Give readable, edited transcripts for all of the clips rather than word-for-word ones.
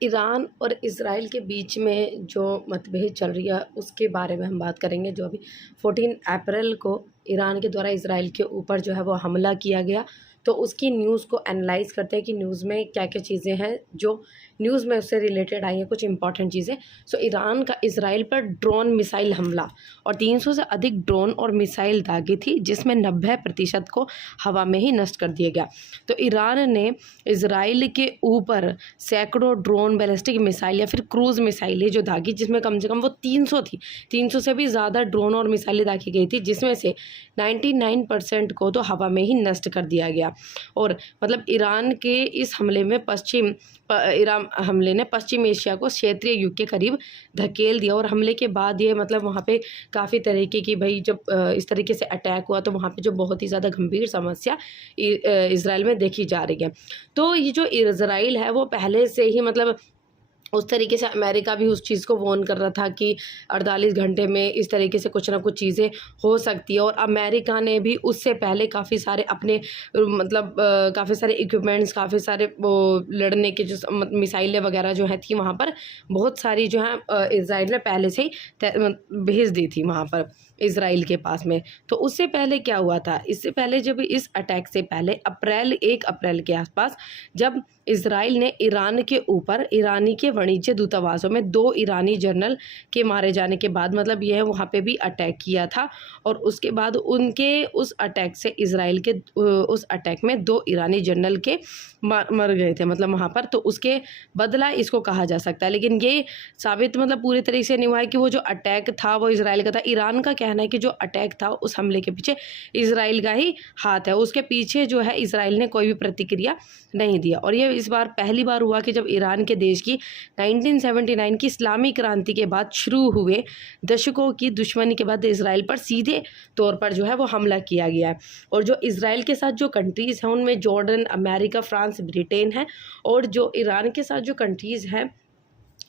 Iran और Israel के बीच में जो मतभेद चल रही है उसके बारे में हम बात करेंगे। जो अभी 14 अप्रैल को ईरान के द्वारा इज़राइल के ऊपर जो है वो हमला किया गया, तो उसकी न्यूज़ को एनालाइज़ करते हैं कि न्यूज़ में क्या-क्या चीज़ें हैं जो न्यूज़ में उससे रिलेटेड आई हैं, कुछ इंपॉर्टेंट चीज़ें। सो ईरान का इज़राइल पर ड्रोन मिसाइल हमला और 300 से अधिक ड्रोन और मिसाइल दागी थी, जिसमें 90% को हवा में ही नष्ट कर दिया गया। तो ईरान ने इज़राइल के ऊपर सैकड़ों ड्रोन, बैलिस्टिक मिसाइल या फिर क्रूज़ मिसाइलें जो दागी, जिसमें कम से कम वो 300 थी। 300 से भी ज़्यादा ड्रोन और मिसाइलें दागी गई थी, जिसमें से 99% को तो हवा में ही नष्ट कर दिया गया। और मतलब ईरान के इस हमले में ईरान हमले ने पश्चिम एशिया को क्षेत्रीय युग के करीब धकेल दिया। और हमले के बाद ये मतलब वहाँ पे काफ़ी तरीके की भाई जब इस तरीके से अटैक हुआ, तो वहाँ पे जो बहुत ही ज़्यादा गंभीर समस्या इज़राइल में देखी जा रही है। तो ये जो इज़राइल है वो पहले से ही मतलब उस तरीके से अमेरिका भी उस चीज़ को वॉर्न कर रहा था कि 48 घंटे में इस तरीके से कुछ ना कुछ चीज़ें हो सकती है। और अमेरिका ने भी उससे पहले काफ़ी सारे अपने मतलब काफ़ी सारे इक्विपमेंट्स, काफ़ी सारे वो लड़ने के जो मिसाइलें वगैरह जो हैं थी वहाँ पर बहुत सारी जो है इज़राइल ने पहले से ही भेज दी थी वहाँ पर इज़राइल के पास में। तो उससे पहले क्या हुआ था, इससे पहले जब इस अटैक से पहले 1 अप्रैल के आसपास जब इज़राइल ने ईरान के ऊपर ईरानी के वाणिज्य दूतावासों में 2 ईरानी जनरल के मारे जाने के बाद मतलब यह वहाँ पे भी अटैक किया था। और उसके बाद उनके उस अटैक से इज़राइल के उस अटैक में 2 ईरानी जनरल के मर गए थे मतलब वहाँ पर। तो उसके बदला इसको कहा जा सकता है, लेकिन ये साबित मतलब पूरी तरीके से नहीं हुआ है कि वो जो अटैक था वो इज़राइल का था। ईरान का कहना है कि जो अटैक था उस हमले के पीछे इज़राइल का ही हाथ है, उसके पीछे जो है इज़राइल ने कोई भी प्रतिक्रिया नहीं दिया। और ये इस बार पहली बार हुआ कि जब ईरान के देश की 1979 की इस्लामी क्रांति के बाद शुरू हुए दशकों की दुश्मनी के बाद इज़राइल पर सीधे तौर पर जो है वो हमला किया गया है। और जो इज़राइल के साथ जो कंट्रीज़ हैं उनमें जॉर्डन, अमेरिका, फ्रांस, ब्रिटेन है। और जो ईरान के साथ जो कंट्रीज़ हैं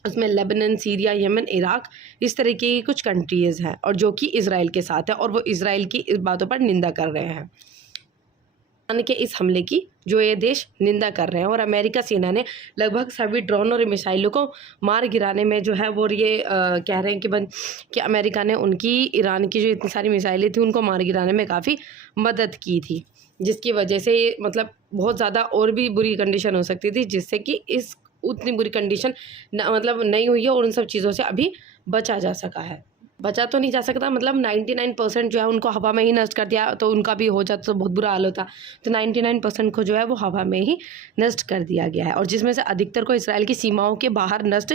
उसमें लेबनान, सीरिया, यमन, इराक, इस तरीके की कुछ कंट्रीज़ हैं और जो कि इज़राइल के साथ है और वो इज़राइल की इस बातों पर निंदा कर रहे हैं, ईरान के इस हमले की जो ये देश निंदा कर रहे हैं। और अमेरिका सेना ने लगभग सभी ड्रोन और मिसाइलों को मार गिराने में जो है वो ये कह रहे हैं कि अमेरिका ने उनकी ईरान की जो इतनी सारी मिसाइलें थी उनको मार गिराने में काफ़ी मदद की थी, जिसकी वजह से मतलब बहुत ज़्यादा और भी बुरी कंडीशन हो सकती थी, जिससे कि इस उतनी बुरी कंडीशन मतलब नहीं हुई है और उन सब चीज़ों से अभी बचा जा सका है। बचा तो नहीं जा सकता, मतलब 99% जो है उनको हवा में ही नष्ट कर दिया, तो उनका भी हो जाता तो बहुत बुरा हाल होता। तो 99% को जो है वो हवा में ही नष्ट कर दिया गया है और जिसमें से अधिकतर को इज़राइल की सीमाओं के बाहर नष्ट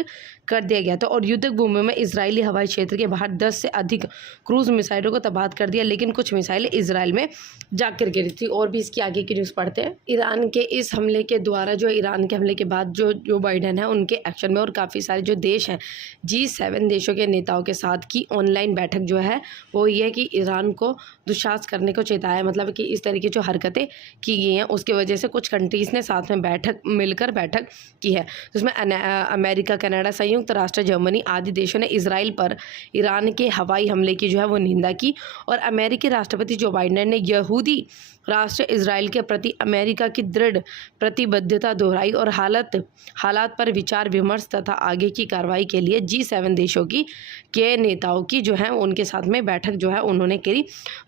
कर दिया गया था। और युद्ध भूमि में इज़राइली हवाई क्षेत्र के बाहर 10 से अधिक क्रूज़ मिसाइलों को तबाह कर दिया, लेकिन कुछ मिसाइलें इज़राइल में जाकर गिरी थी। और भी इसकी आगे की न्यूज़ पढ़ते हैं। ईरान के इस हमले के द्वारा जो ईरान के हमले के बाद जो बाइडेन है उनके एक्शन में और काफ़ी सारे जो देश हैं G7 देशों के नेताओं के साथ की ऑनलाइन बैठक जो है वो ये है कि ईरान को दुशासन करने को चेताया, मतलब कि इस तरीके जो हरकतें की गई हैं उसकी वजह से कुछ कंट्रीज़ ने साथ में मिलकर बैठक की है। उसमें अमेरिका, कनाडा, संयुक्त राष्ट्र, जर्मनी आदि देशों ने इजराइल पर ईरान के हवाई हमले की जो है वो निंदा की। और अमेरिकी राष्ट्रपति जो बाइडेन ने यहूदी राष्ट्र इजराइल के प्रति अमेरिका की दृढ़ प्रतिबद्धता दोहराई और हालात पर विचार विमर्श तथा आगे की कार्रवाई के लिए G7 देशों के नेताओं की जो है उनके साथ में बैठक जो है उन्होंने करी।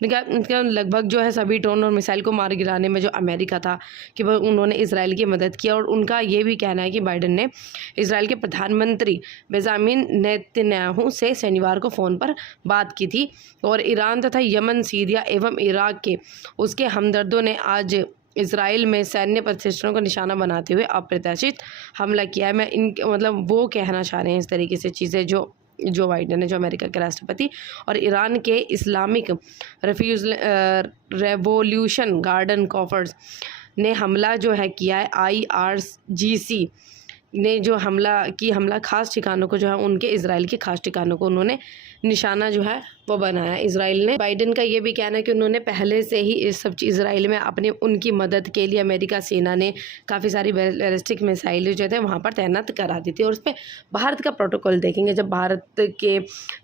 उनका लगभग जो है सभी ड्रोन और मिसाइल को मार गिराने में जो अमेरिका था कि वह उन्होंने इजराइल की मदद की। और उनका ये भी कहना है कि बाइडेन ने इजराइल के प्रधानमंत्री बेंजामिन नेतन्याहू से शनिवार को फ़ोन पर बात की थी। और ईरान तथा यमन, सीरिया एवं इराक के उसके हमदर्दों ने आज इजराइल में सैन्य प्रतिष्ठानों को निशाना बनाते हुए अप्रत्याशित हमला किया है। मैं इन मतलब वो कहना चाह रहे हैं इस तरीके से चीज़ें जो बाइडेन है, जो अमेरिका के राष्ट्रपति, और ईरान के इस्लामिक रेवोल्यूशन गार्ड कॉर्प्स ने हमला जो है किया है। IRGC ने जो हमला खास ठिकानों को जो है उनके इजराइल के खास ठिकानों को उन्होंने निशाना जो है वो बनाया इजराइल ने। बाइडेन का ये भी कहना है कि उन्होंने पहले से ही इस सब इजराइल में उनकी मदद के लिए अमेरिका सेना ने काफ़ी सारी बैलिस्टिक मिसाइलें जो थे वहाँ पर तैनात करा दी थी। और उस पर भारत का प्रोटोकॉल देखेंगे, जब भारत के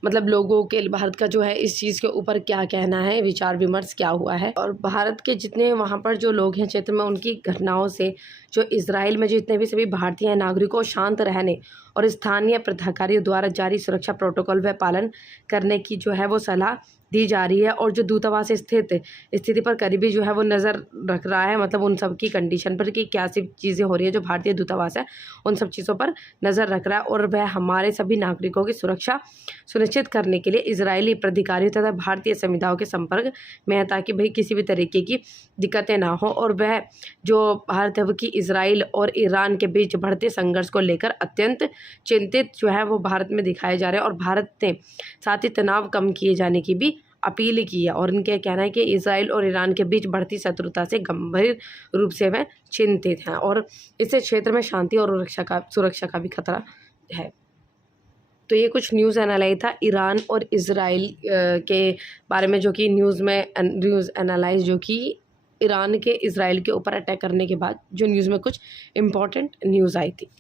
मतलब लोगों के भारत का जो है इस चीज़ के ऊपर क्या कहना है, विचार विमर्श क्या हुआ है और भारत के जितने वहाँ पर जो लोग हैं क्षेत्र में उनकी घटनाओं से जो इजराइल में जितने भी सभी भारतीय नागरिकों शांत रहने और स्थानीय प्राधिकारियों द्वारा जारी सुरक्षा प्रोटोकॉल व पालन करने की जो है वो सलाह दी जा रही है। और जो दूतावास स्थित स्थिति पर करीबी जो है वो नज़र रख रहा है, मतलब उन सब की कंडीशन पर कि क्या सी चीज़ें हो रही है। जो भारतीय दूतावास है उन सब चीज़ों पर नज़र रख रहा है और वह हमारे सभी नागरिकों की सुरक्षा सुनिश्चित करने के लिए इजरायली प्राधिकारियों तथा भारतीय संविधाओं के संपर्क में है, ताकि भाई किसी भी तरीके की दिक्कतें ना हो। और वह जो भारत है वो कि इजराइल और ईरान के बीच बढ़ते संघर्ष को लेकर अत्यंत चिंतित जो है वो भारत में दिखाए जा रहे हैं और भारत ने साथ ही तनाव कम किए जाने की भी अपील की है। और इनका कहना है कि इजराइल और ईरान के बीच बढ़ती शत्रुता से गंभीर रूप से वह चिंतित हैं और इससे क्षेत्र में शांति और सुरक्षा का भी खतरा है। तो ये कुछ न्यूज़ एनालाइज था ईरान और इजराइल के बारे में, जो कि न्यूज़ एनालाइज जो कि ईरान के इजराइल के ऊपर अटैक करने के बाद जो न्यूज़ में कुछ इम्पॉर्टेंट न्यूज़ आई थी।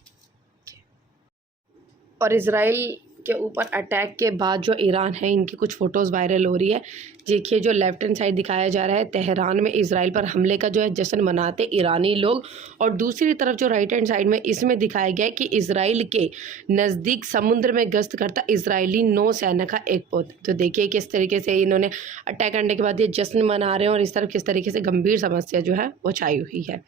और इजराइल के ऊपर अटैक के बाद जो ईरान है इनकी कुछ फ़ोटोज़ वायरल हो रही है। देखिए जो लेफ्ट हैंड साइड दिखाया जा रहा है, तेहरान में इजराइल पर हमले का जो है जश्न मनाते ईरानी लोग, और दूसरी तरफ जो राइट हैंड साइड में इसमें दिखाया गया है कि इजराइल के नज़दीक समुद्र में गश्त करता इजरायली नौसेना का एक पोत। तो देखिए किस तरीके से इन्होंने अटैक करने के बाद ये जश्न मना रहे हैं और इस तरफ किस तरीके से गंभीर समस्या जो है वो छाई हुई है।